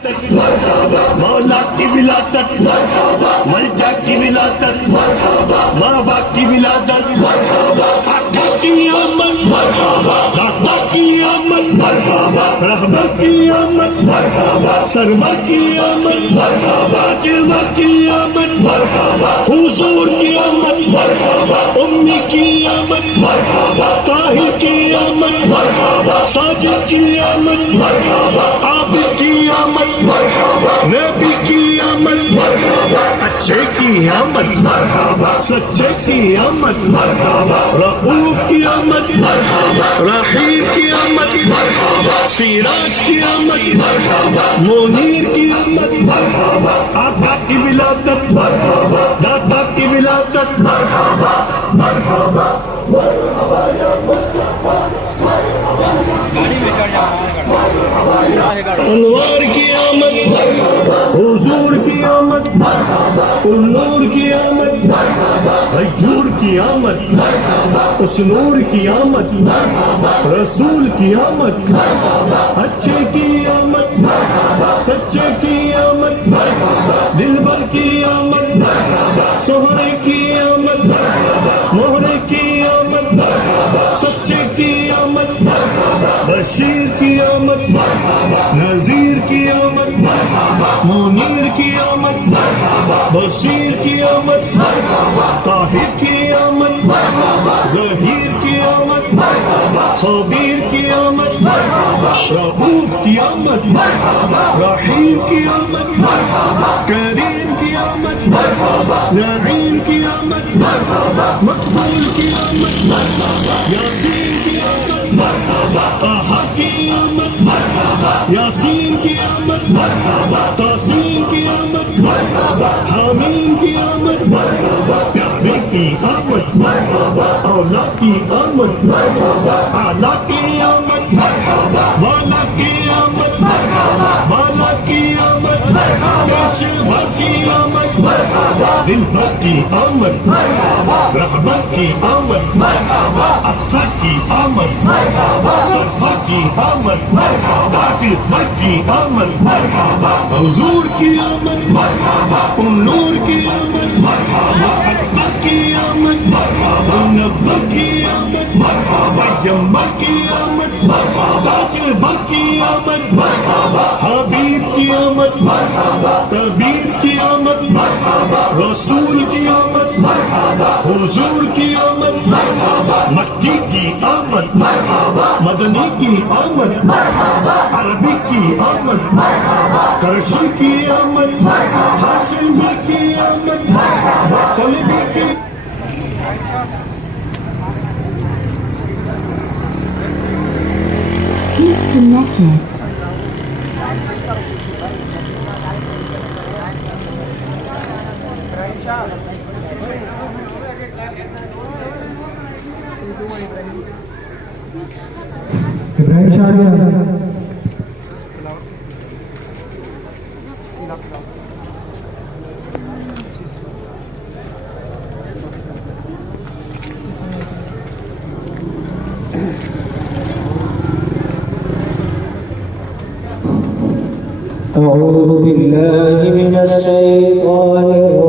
مولا کی ولادت ملجا کی ولادت ماں کی ولادت آقا کی آمد داتا کی آمد رحمت کی آمد سرور کی آمد جلوہ کی آمد حضور کی آمد امی کی آمد طاہر کی آمد ساجد کی آمد عابد کی آمد نبی کی آمد اچھے کی آمد سچے کی آمد رؤوف کی آمد رحیم کی آمد سراج کی آمد منیر کی آمد آقا کی ولادت داتا کی ولادت انوار کی آمد حضور کی آمد النور کی آمد غیور کی آمد اس نور کی آمد رسول کی آمد اچھے کی آمد سچے کی آمد دلبر کی آمد سہرے کی آمد مہرے کی آمد سچے کی آمد بشیر کی آمد نذیر کی آمد منیر کی آمد بشیر کی آمد طاہر کی آمد ظہیر کی آمد خبیر کی آمد رؤوف کی آمد رحیم کی آمد کریم کی آمد نعیم کی آمد مقبول کی آمد یاسین کی آمد طہ کی آمد یاسین کی آمد تاسین کی آمد حامین کی آمد پیارے کی آمد اولا کی آمد اعلیٰ کی آمد والا کی آمد بالا کی آمد کاشفہ کی آمد دلبر کی آمد رحمت کی آمد افسر کی آمد صرفہ کی آمد تاجر کی آمد حضور کی آمد نور کی آمد اکبر کی آمد منور کی آمد پیغمبر کی آمد تاجر کی آمد حبیب کی آمد کبیر کی آمد رسول کی آمد حضور کی آمد مکی کی آمد مدنی کی آمد عربی کی آمد کرشی کی آمد ہاشمی کی آمد طلبی کی Connected. ابراہیم شاہ أعوذ بالله من الشيطان الرجيم